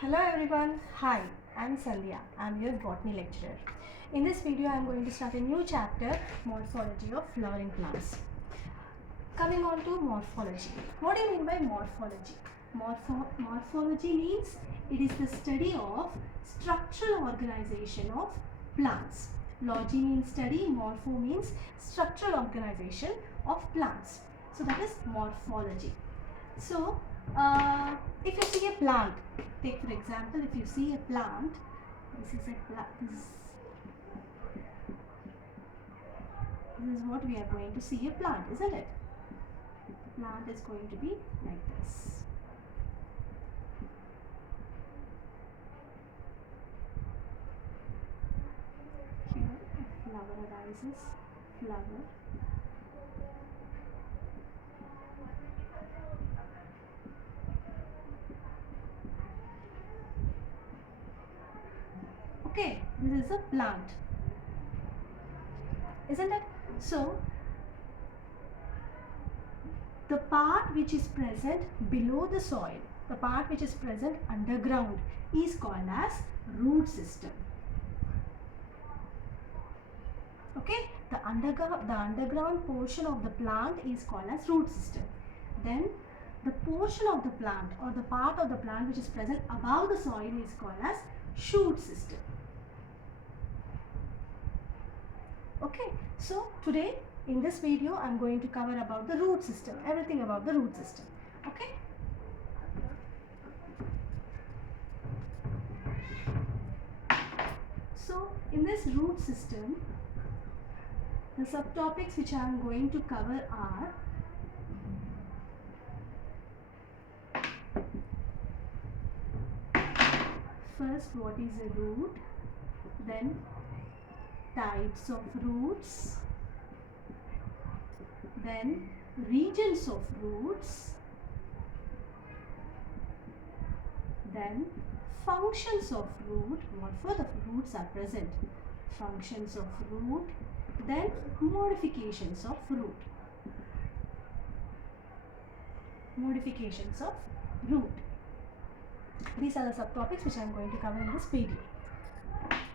Hello everyone, hi, I'm Sandhya, I'm your botany lecturer. In this video, I'm going to start a new chapter, Morphology of Flowering Plants. Coming on to morphology. What do you mean by morphology? Morphology means it is the study of structural organization of plants. Logy means study, morpho means structural organization of plants. So that is morphology. So, if you see a plant, take for example, if you see a plant, this is what we are going to see a plant, isn't it? The plant is going to be like this. Here a flower arises, flower. Okay, this is a plant, isn't it? So, the part which is present below the soil, the part which is present underground is called as root system. Okay, the underground portion of the plant is called as root system. Then the portion of the plant or the part of the plant which is present above the soil is called as shoot system. Okay, so today in this video I am going to cover about the root system, everything about the root system. Okay. So in this root system, the subtopics which I am going to cover are first, what is a root, then types of roots, then regions of roots, then functions of root, what further roots are present, functions of root, then modifications of root. Modifications of root. These are the subtopics which I am going to cover in this video.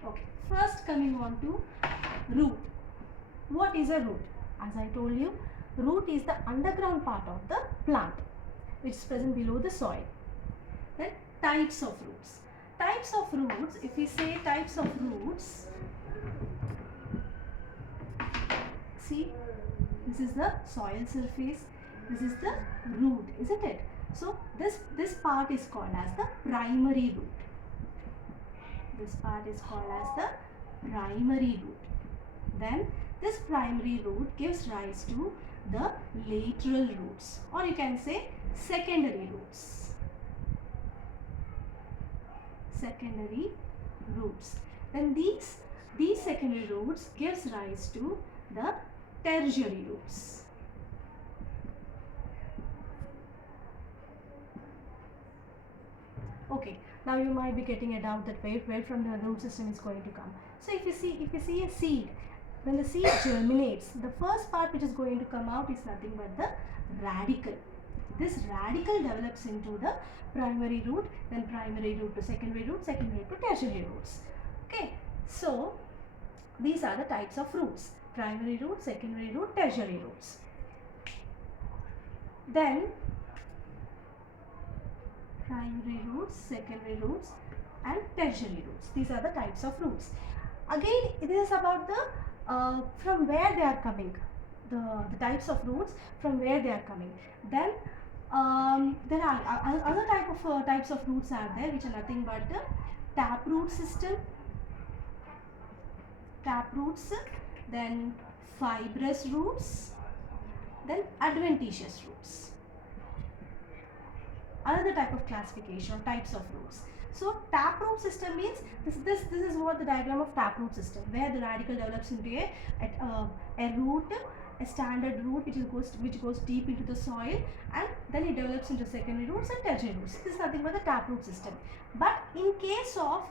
Okay, first coming on to root. What is a root? As I told you, root is the underground part of the plant which is present below the soil. Then types of roots. Types of roots, if we say types of roots, see, this is the soil surface, this is the root, isn't it? So this part is called as the primary root. This part is called as the primary root. Then this primary root gives rise to the lateral roots, or you can say secondary roots. Secondary roots. Then these secondary roots gives rise to the tertiary roots. Okay, now you might be getting a doubt that where from the root system is going to come. So if you see a seed, when the seed germinates, the first part which is going to come out is nothing but the radicle. This radicle develops into the primary root, then primary root to secondary root to tertiary roots. Okay, so these are the types of roots: primary root, secondary root, tertiary roots. Then primary roots, secondary roots and tertiary roots. These are the types of roots. Again, it is about the from where they are coming, the types of roots from where they are coming. Then there are other types of roots are there, which are nothing but the taproot system, taproots, then fibrous roots, then adventitious roots. Another type of classification of types of roots. So taproot system means this is what the diagram of taproot system, where the radicle develops into a root, a standard root which goes deep into the soil, and then it develops into secondary roots and tertiary roots. This is nothing but the taproot system. But in case of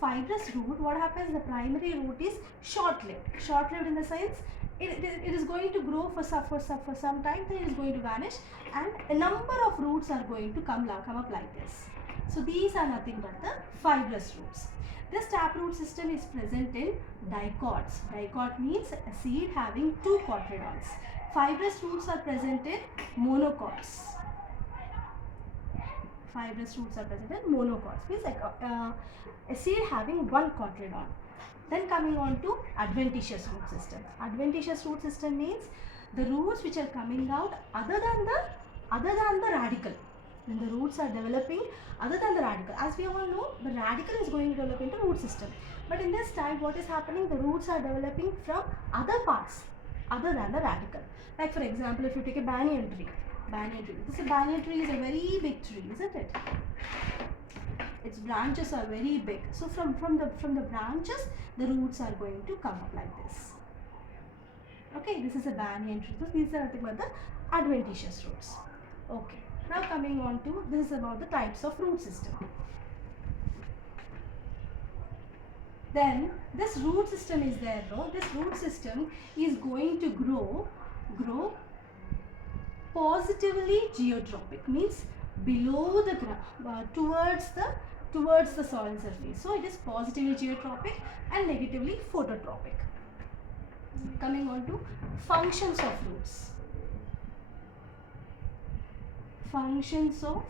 fibrous root, what happens? The primary root is short-lived. Short-lived in the sense it is going to grow for some time, then it is going to vanish, and a number of roots are going to come up like this. So these are nothing but the fibrous roots. This taproot system is present in dicots. Dicot means a seed having two cotyledons. Fibrous roots are present in monocots. Fibrous roots are present in monocots, means like a seed having one cotyledon. Then coming on to adventitious root system. Adventitious root system means the roots which are coming out other than the radicle. When the roots are developing other than the radicle, as we all know, the radicle is going to develop into root system. But in this type, what is happening? The roots are developing from other parts other than the radicle. Like for example, if you take a banyan tree. This banyan tree is a very big tree, isn't it? Its branches are very big. So from the branches, the roots are going to come up like this. Okay, this is a banyan tree. So these are nothing but the adventitious roots. Okay. Now coming on to, this is about the types of root system. Then this root system is there, no? This root system is going to grow positively geotropic, means below the ground, towards the soil surface. So it is positively geotropic and negatively phototropic. Coming on to functions of roots. Functions of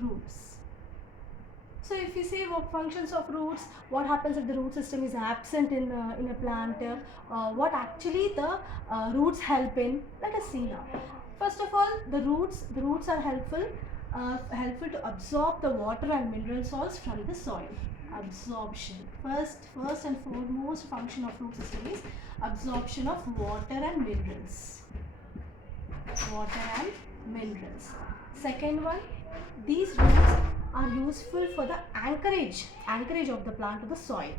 roots. So if you say what functions of roots, what happens if the root system is absent in a plant, what actually the roots help in, let us see now. First of all, the roots are helpful to absorb the water and mineral salts from the soil. Absorption. First and foremost function of root system is absorption of water and minerals. Second one, these roots are useful for the anchorage of the plant to the soil.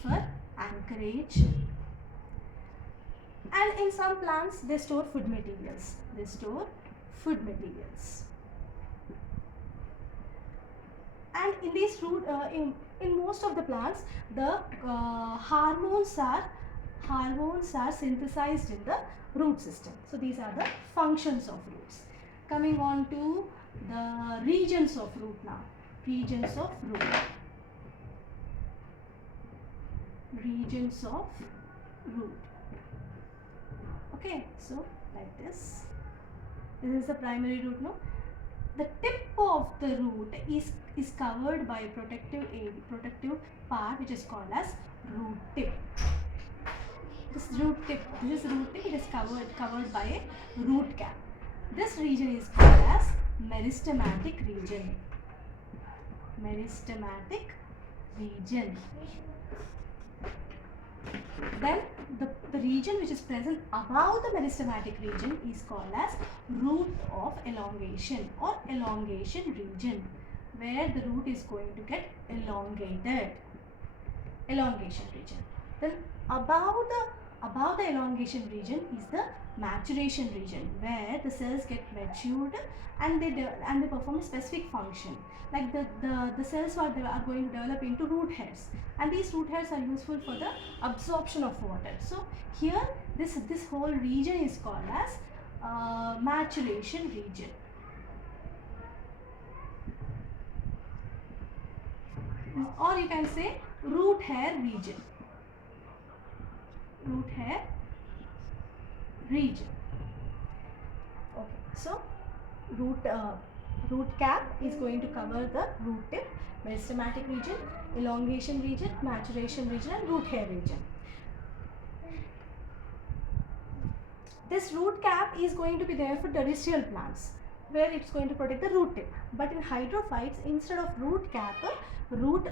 For anchorage. And in some plants, they store food materials. And in these root, in most of the plants, the hormones are synthesized in the root system. So these are the functions of roots. Coming on to the regions of root now. Regions of root. Okay, so like this. This is the primary root, no? The tip of the root is covered by a protective part which is called as root tip. This root tip it is covered by a root cap. This region is called as meristematic region. Then the region which is present above the meristematic region is called as root of elongation or elongation region, where the root is going to get elongated. Elongation region. Then above the elongation region is the maturation region, where the cells get matured and they perform a specific function. Like the cells are going to develop into root hairs, and these root hairs are useful for the absorption of water. So here this whole region is called as maturation region. Or you can say root hair region. Okay, so root cap is going to cover the root tip, meristematic region, elongation region, maturation region, and root hair region. This root cap is going to be there for terrestrial plants, where it's going to protect the root tip. But in hydrophytes, instead of root cap, root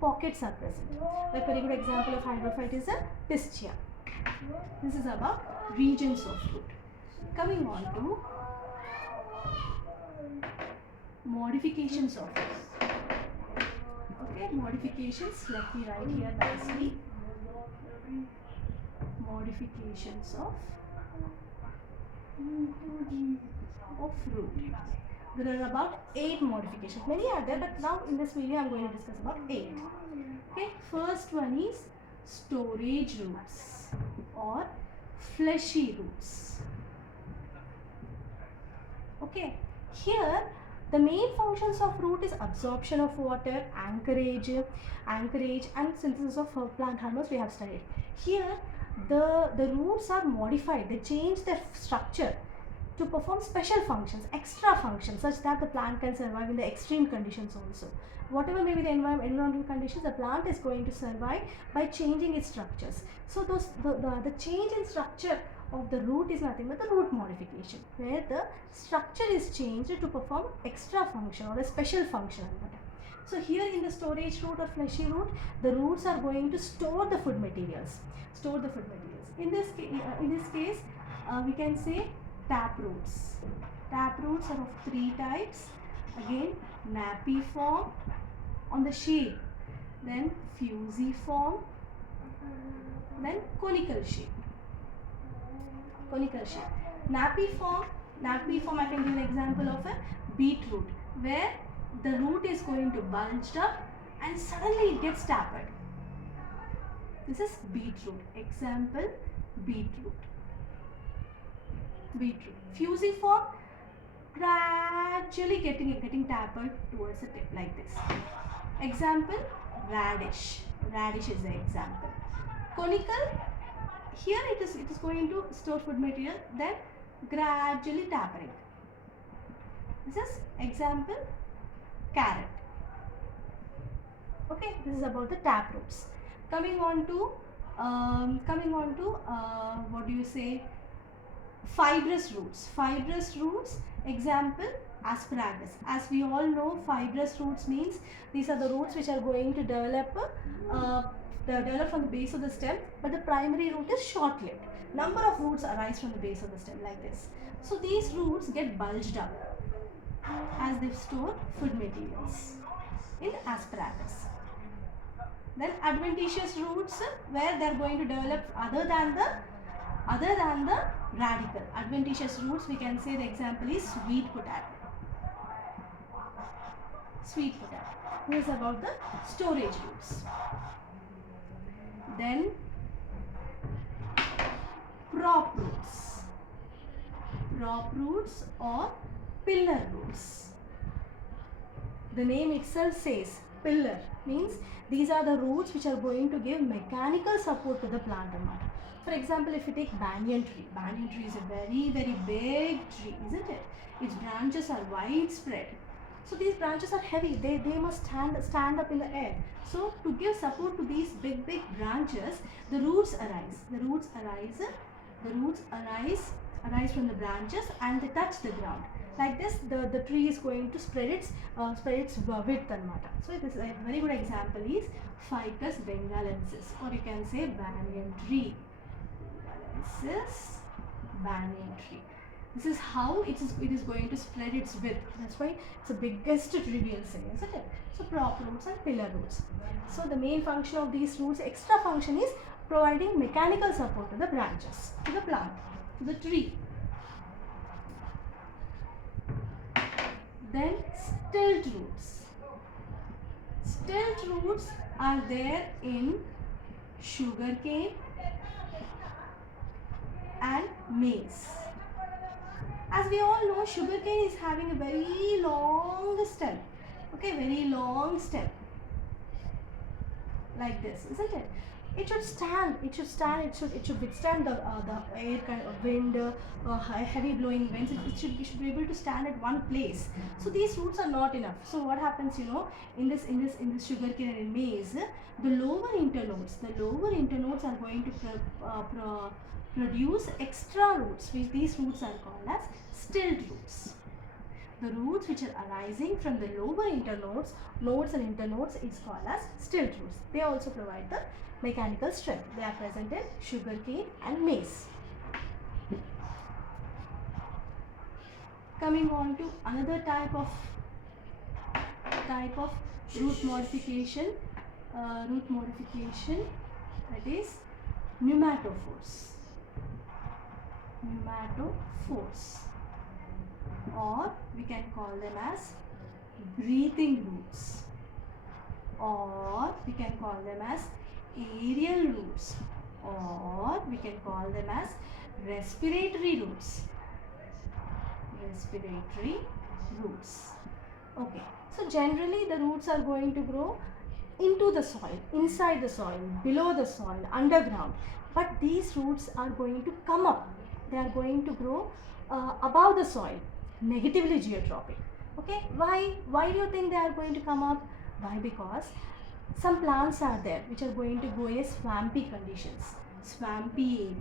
pockets are present. A very good example of hydrophyte is a pistia. This is about regions of root. Coming on to modifications of root. Okay, modifications. Let me write here nicely. Modifications of root. There are about 8 modifications. Many are there, but now in this video I am going to discuss about 8. Okay, first one is storage roots or fleshy roots. Okay, here The main functions of root is absorption of water, anchorage, and synthesis of plant hormones we have studied. Here, the roots are modified. They change their structure to perform special functions, extra functions, such that the plant can survive in the extreme conditions also. Whatever may be the environmental conditions, the plant is going to survive by changing its structures. So the change in structure of the root is nothing but the root modification, where the structure is changed to perform extra function or a special function. So here in the storage root or fleshy root, the roots are going to store the food materials. In this case, we can say tap roots. Tap roots are of three types. Again, napiform on the shape, then fusiform, then conical shape. Napiform, I can give an example of a beetroot, where the root is going to bulge up and suddenly it gets tapered. This is beetroot. Example, beetroot. Fusiform, gradually getting tapered towards the tip like this. Example, radish. Radish is the example. Conical, here it is going to store food material, then gradually tapering. This is example, carrot. Okay, this is about the tap roots. Coming on to what do you say? Fibrous roots. Example, asparagus. As we all know, fibrous roots means these are the roots which are going to develop from the base of the stem, but the primary root is short-lived. Number of roots arise from the base of the stem like this. So these roots get bulged up as they store food materials in asparagus. Then adventitious roots, where they are going to develop other than the radicle. Adventitious roots, we can say the example is sweet potato. This is about the storage roots. Then prop roots or pillar roots. The name itself says pillar, means these are the roots which are going to give mechanical support to the plant. For example, if you take banyan tree is a very, very big tree, isn't it? Its branches are widespread. So these branches are heavy. They must stand up in the air. So to give support to these big branches, the roots arise. The roots arise from the branches and they touch the ground. Like this, the tree is going to spread its width. So this is a very good example is Ficus bengalensis, or you can say banyan tree. This is how it is going to spread its width. That's why it's the biggest tree, we'll say, isn't it? So prop roots and pillar roots. So the main function of these roots, extra function, is providing mechanical support to the branches, to the plant, to the tree. Then stilt roots are there in sugarcane and maize. As we all know, sugarcane is having a very long stem. Okay, very long stem. Like this, isn't it? It should stand. It should withstand the air kind of wind, heavy blowing winds. It should be able to stand at one place. So these roots are not enough. So what happens, in this sugarcane and in maize, the lower internodes are going to produce extra roots, which these roots are called as stilt roots. The roots which are arising from the lower nodes and internodes is called as stilt roots. They also provide the mechanical strength. They are present in sugarcane and maize. Coming on to another type of root modification, that is pneumatophores, or we can call them as breathing roots, or we can call them as aerial roots, or we can call them as respiratory roots. Okay, so generally the roots are going to grow into the soil, inside the soil, below the soil, underground. But these roots are going to come up. They are going to grow above the soil, negatively geotropic. Okay, why? Why do you think they are going to come up? Why? Because some plants are there which are going to grow in swampy conditions, swampy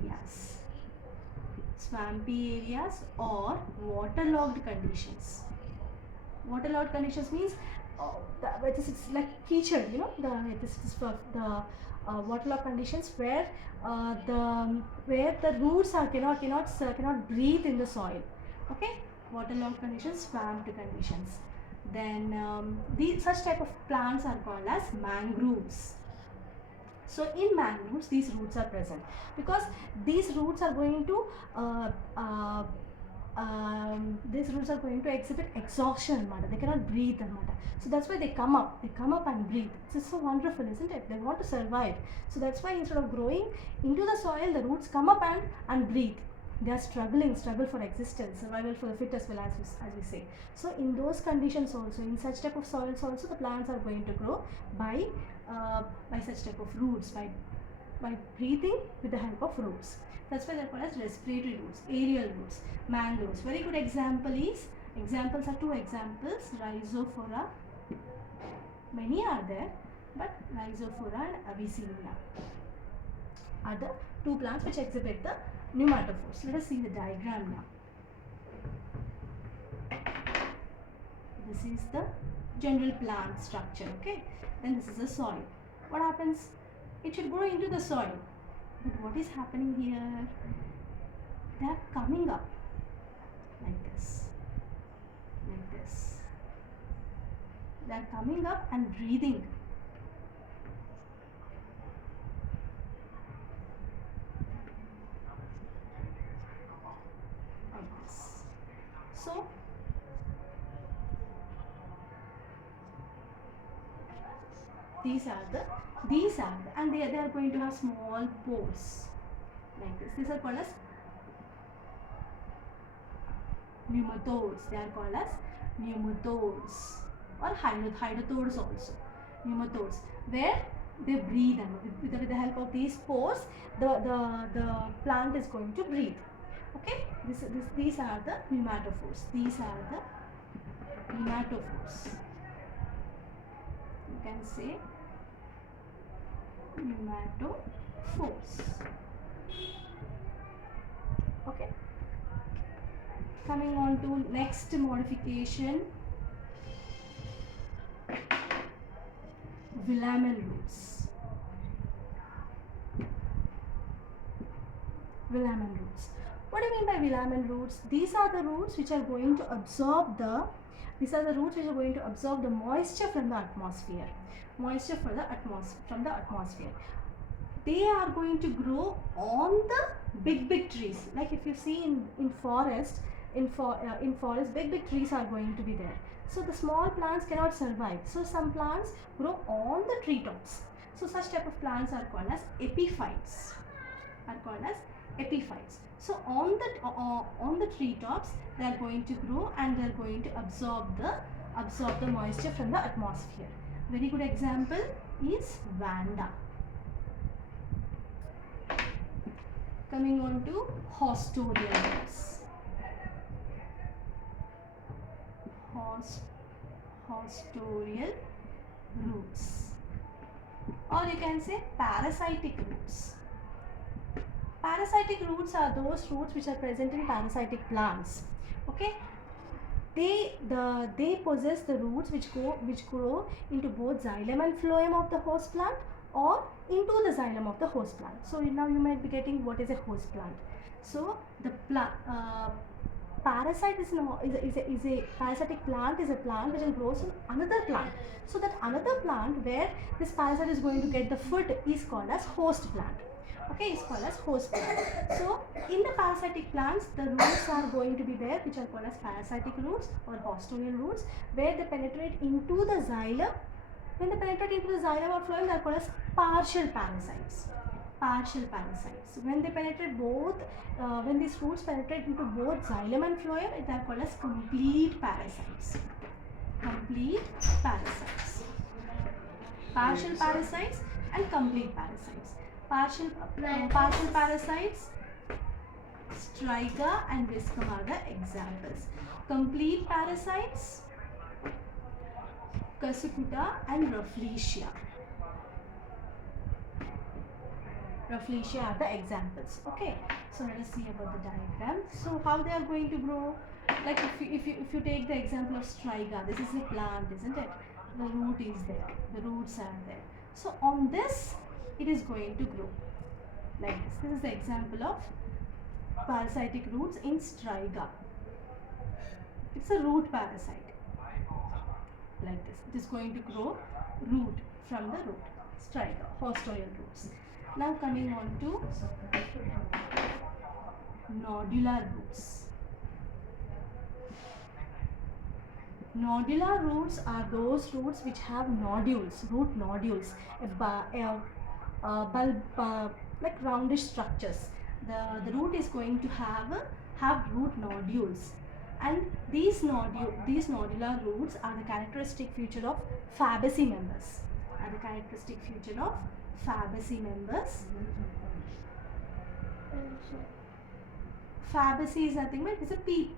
areas or waterlogged conditions. Waterlogged conditions means it's like kitchen, you know, this is for the waterlogged conditions where the roots are cannot breathe in the soil. Okay, waterlogged conditions, swamped conditions. Then these such type of plants are called as mangroves. So in mangroves, these roots are present because these roots are going to these roots are going to exhibit exhaustion anamata. They cannot breathe anamata. So that's why they come up and breathe. It's so wonderful, isn't it? They want to survive. So that's why instead of growing into the soil, the roots come up and breathe. They are struggle for existence, survival for the fittest, well, as we say. So in those conditions also, in such type of soils also, the plants are going to grow by such type of roots, by breathing with the help of roots. That's why they're called as respiratory roots, aerial roots. Mangroves. Very good examples are two examples, Rhizophora. Many are there, but Rhizophora and Avicennia are the two plants which exhibit the pneumatophores. Let us see the diagram now. This is the general plant structure, okay? Then this is the soil. What happens? It should grow into the soil. But what is happening here? They are coming up like this. They are coming up and breathing. Like this. So these are the and they are going to have small pores like this. These are called as pneumatodes. They are called as pneumatodes or hydatodes also. Pneumatodes, where they breathe, and with the help of these pores, the plant is going to breathe. Okay, these are the pneumatophores. These are the pneumatophores. You can say pneumatophores. Okay. Coming on to next modification, velamen roots. Velamen roots. What do you mean by velamen roots? These are the roots which are going to absorb the moisture from the atmosphere. From the atmosphere. They are going to grow on the big trees. Like if you see in forest, big trees are going to be there. So the small plants cannot survive. So some plants grow on the treetops. So such type of plants are called as epiphytes. So on the treetops, they are going to grow and they are going to absorb the moisture from the atmosphere. Very good example is Vanda. Coming on to hostorial roots. Hostorial roots, or you can say parasitic roots. Parasitic roots are those roots which are present in parasitic plants. Okay, they possess the roots which grow into both xylem and phloem of the host plant or into the xylem of the host plant. So now you might be getting what is a host plant. So the parasite is a parasitic plant is a plant which grows in another plant. So that another plant where this parasite is going to get the food is called as host plant. Okay, it's called as host plant. So in the parasitic plants, the roots are going to be there which are called as parasitic roots or hostorial roots, where they penetrate into the xylem. When they penetrate into the xylem or phloem, they are called as partial parasites. When they penetrate both, when these roots penetrate into both xylem and phloem, they are called as complete parasites. complete parasites. Partial parasites and complete parasites. Partial parasites, Striga and Viscum are the examples. Complete parasites, Casucuta and Rafflesia. Rafflesia are the examples. Okay, so let us see about the diagram. So how they are going to grow? Like if you take the example of Striga, this is a plant, isn't it? The root is there, the roots are there. So on this, it is going to grow like this. This is the example of parasitic roots in Striga. It's a root parasite like this. It is going to grow root from the root. Striga, hostoil roots. Now coming on to nodular roots. Nodular roots are those roots which have nodules, root nodules, bulb, like roundish structures. The root is going to have root nodules, and these nodular roots are the characteristic feature of Fabaceae members. Are the characteristic feature of Fabaceae members. Fabaceae is nothing but it's a pea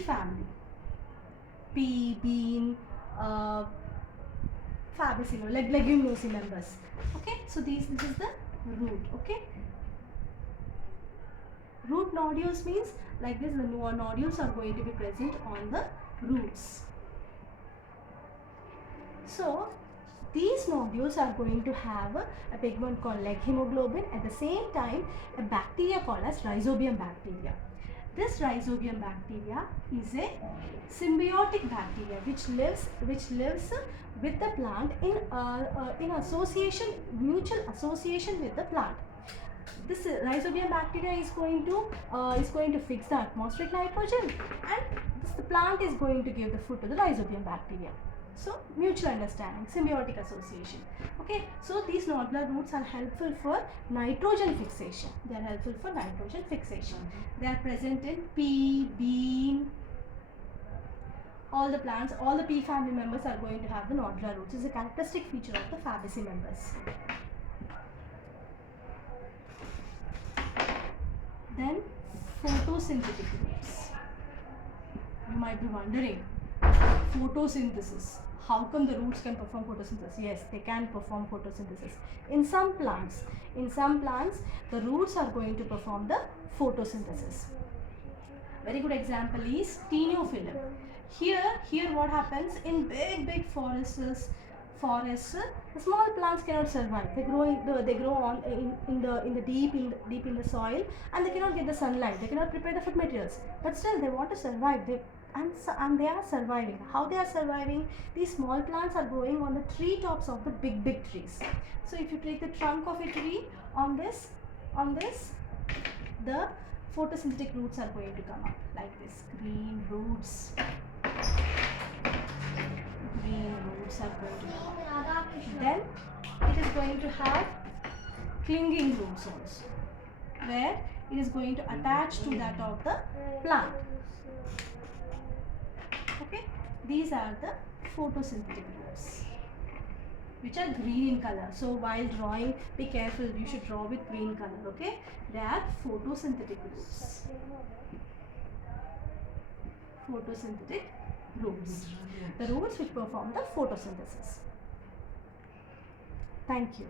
family. Pea, bean, Fabaceae, like leguminous members. Okay, so this is the root. Okay, root nodules means like this. The nodules are going to be present on the roots. So these nodules are going to have a pigment called leg hemoglobin. At the same time, a bacteria called as Rhizobium bacteria. This Rhizobium bacteria is a symbiotic bacteria which lives with the plant in association, mutual association with the plant. This Rhizobium bacteria is going to fix the atmospheric nitrogen, and the plant is going to give the food to the Rhizobium bacteria. So mutual understanding, symbiotic association. Okay, so these nodular roots are helpful for nitrogen fixation. They are helpful for nitrogen fixation. They are present in pea, bean, all the plants, all the pea family members are going to have the nodular roots. This is a characteristic feature of the Fabaceae members. Then photosynthetic roots. You might be wondering, photosynthesis. How come the roots can perform photosynthesis? Yes, they can perform photosynthesis. In some plants, the roots are going to perform the photosynthesis. Very good example is Cteniophyllum. Here what happens in big forests, the small plants cannot survive. They grow on in the deep in the soil, and they cannot get the sunlight. They cannot prepare the food materials. But still, they want to survive. And they are surviving. How they are surviving? These small plants are growing on the tree tops of the big trees. So if you take the trunk of a tree, on this, the photosynthetic roots are going to come up like this. Green roots are going to come up. Then it is going to have clinging roots also, where it is going to attach to that of the plant. Okay, these are the photosynthetic roots, which are green in color. So while drawing, be careful, you should draw with green color. Okay, they are photosynthetic roots. Photosynthetic roots, the roots which perform the photosynthesis. Thank you.